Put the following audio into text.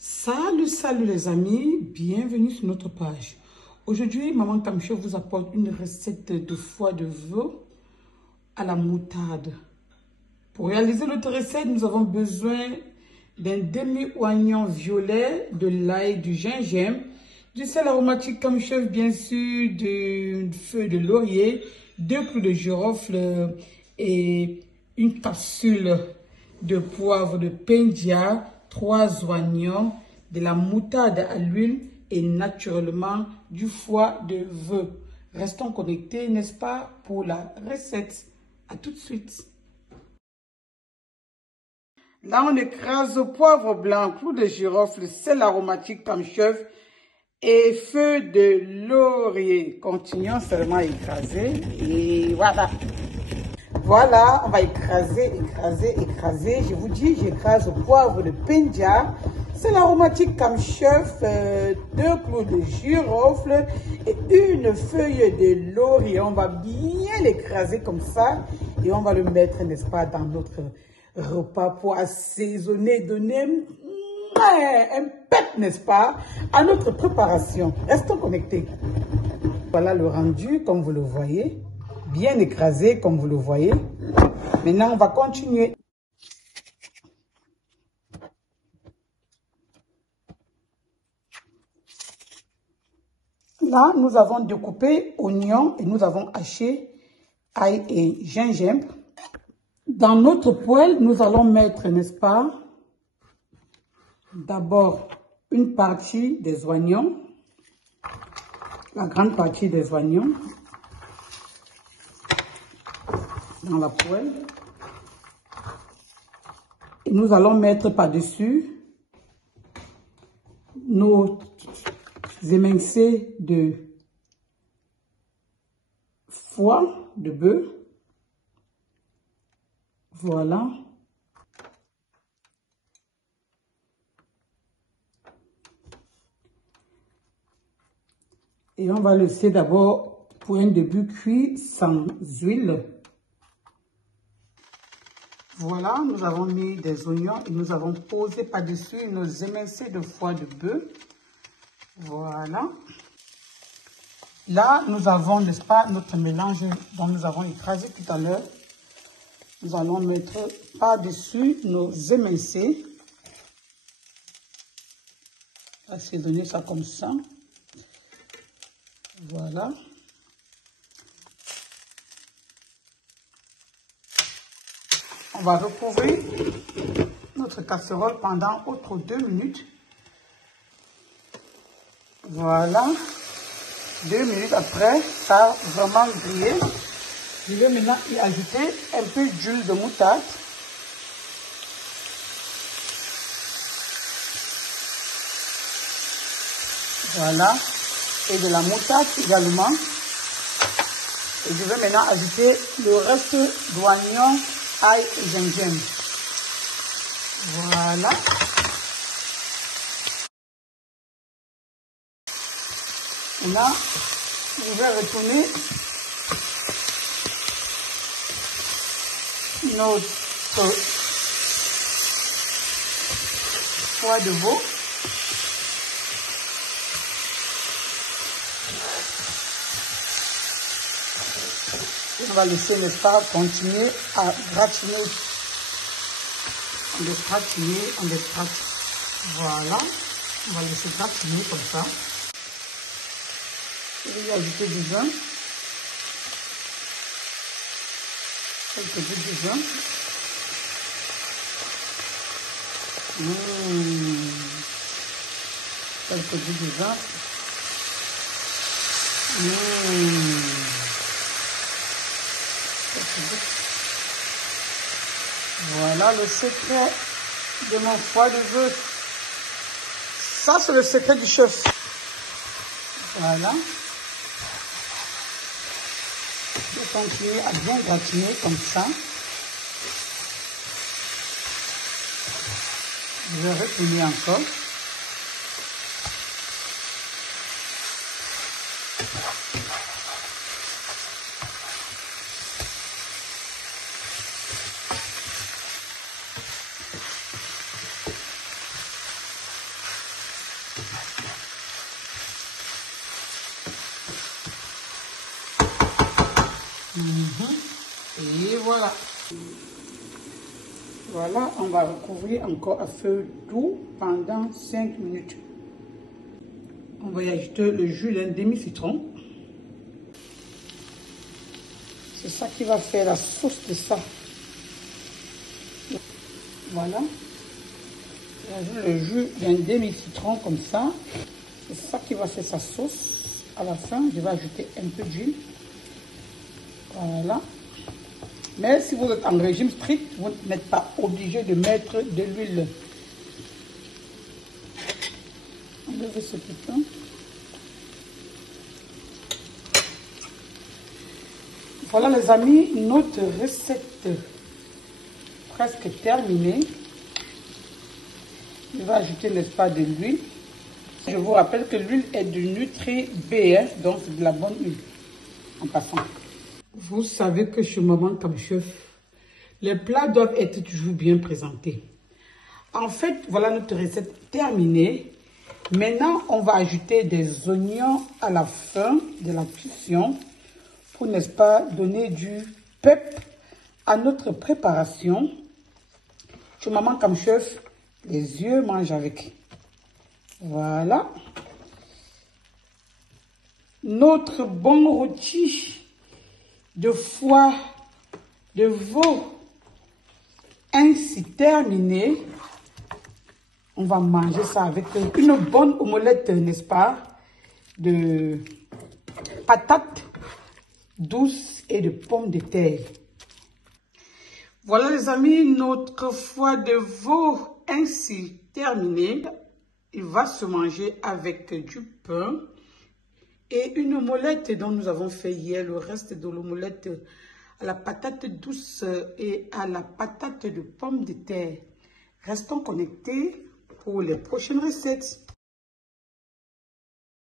Salut les amis, bienvenue sur notre page. Aujourd'hui, Maman Kamchef vous apporte une recette de foie de veau à la moutarde. Pour réaliser notre recette, nous avons besoin d'un demi-oignon violet, de l'ail, du gingembre, du sel aromatique Kamchef bien sûr, d'une feuille de laurier, 2 clous de girofle et une capsule de poivre de pendia, 3 oignons, de la moutarde à l'huile et naturellement du foie de veau. Restons connectés, n'est-ce pas, pour la recette. À tout de suite. Là, on écrase poivre blanc, clou de girofle, sel aromatique Kamchef et feuille de laurier. Continuons seulement à écraser et voilà. Voilà, on va écraser. Je vous dis, j'écrase poivre de pendia, c'est l'aromatique Kamchef, 2 clous de girofle et une feuille de laurier. On va bien l'écraser comme ça et on va le mettre, n'est-ce pas, dans notre repas pour assaisonner, donner un pet, n'est-ce pas, à notre préparation. Restons connectés. Voilà le rendu, comme vous le voyez. Bien écrasé, comme vous le voyez. Maintenant, on va continuer. Là, nous avons découpé oignons et nous avons haché ail et gingembre. Dans notre poêle, nous allons mettre, n'est-ce pas, d'abord une partie des oignons, la grande partie des oignons, dans la poêle. Et nous allons mettre par-dessus nos émincés de foie de bœuf. Voilà. Et on va laisser d'abord pour un début cuit sans huile. Voilà, nous avons mis des oignons et nous avons posé par-dessus nos émincés de foie de bœuf. Voilà. Là, nous avons, n'est-ce pas, notre mélange dont nous avons écrasé tout à l'heure. Nous allons mettre par-dessus nos émincés. Assaisonner ça comme ça. Voilà. On va recouvrir notre casserole pendant autres 2 minutes. Voilà. 2 minutes après, ça a vraiment grillé. Je vais maintenant y ajouter un peu d'huile de moutarde. Voilà. Et de la moutarde également. Et je vais maintenant ajouter le reste d'oignons, ail et gingembre. Voilà. Maintenant, je vais retourner notre foie de veau. On va laisser, n'est-ce pas, continuer à gratiner. On laisse gratiner, on laisse gratiner. Voilà. On va laisser gratiner comme ça. Je vais y ajouter du vin. Quelques gouttes de vin. Quelques gouttes de vin. Voilà le secret de mon foie de veau. Ça, c'est le secret du chef. Voilà. Je vais continuer à bien gratiner comme ça. Je vais retourner encore. Et voilà. Voilà, on va recouvrir encore à feu doux pendant 5 minutes. On va y ajouter le jus d'un demi-citron. C'est ça qui va faire la sauce de ça. Voilà. J'ajoute le jus d'un demi-citron comme ça. C'est ça qui va faire sa sauce. À la fin, je vais ajouter un peu d'huile. Voilà. Mais si vous êtes en régime strict, vous n'êtes pas obligé de mettre de l'huile. Enlevez ce pépin. Voilà les amis, notre recette presque terminée. Je vais ajouter, n'est-ce pas, de l'huile. Je vous rappelle que l'huile est du Nutri-B, hein, donc c'est de la bonne huile. En passant. Vous savez que chez Maman Comme Chef, les plats doivent être toujours bien présentés. En fait, voilà notre recette terminée. Maintenant, on va ajouter des oignons à la fin de la cuisson pour, n'est-ce pas, donner du pep à notre préparation. Chez Maman Comme Chef, les yeux mangent avec. Voilà. Notre bon rôti de foie de veau ainsi terminé. On va manger ça avec une bonne omelette, n'est-ce pas, de patates douces et de pommes de terre. Voilà les amis, notre foie de veau ainsi terminé. Il va se manger avec du pain et une omelette dont nous avons fait hier. Le reste de l'omelette à la patate douce et à la patate de pommes de terre. Restons connectés pour les prochaines recettes.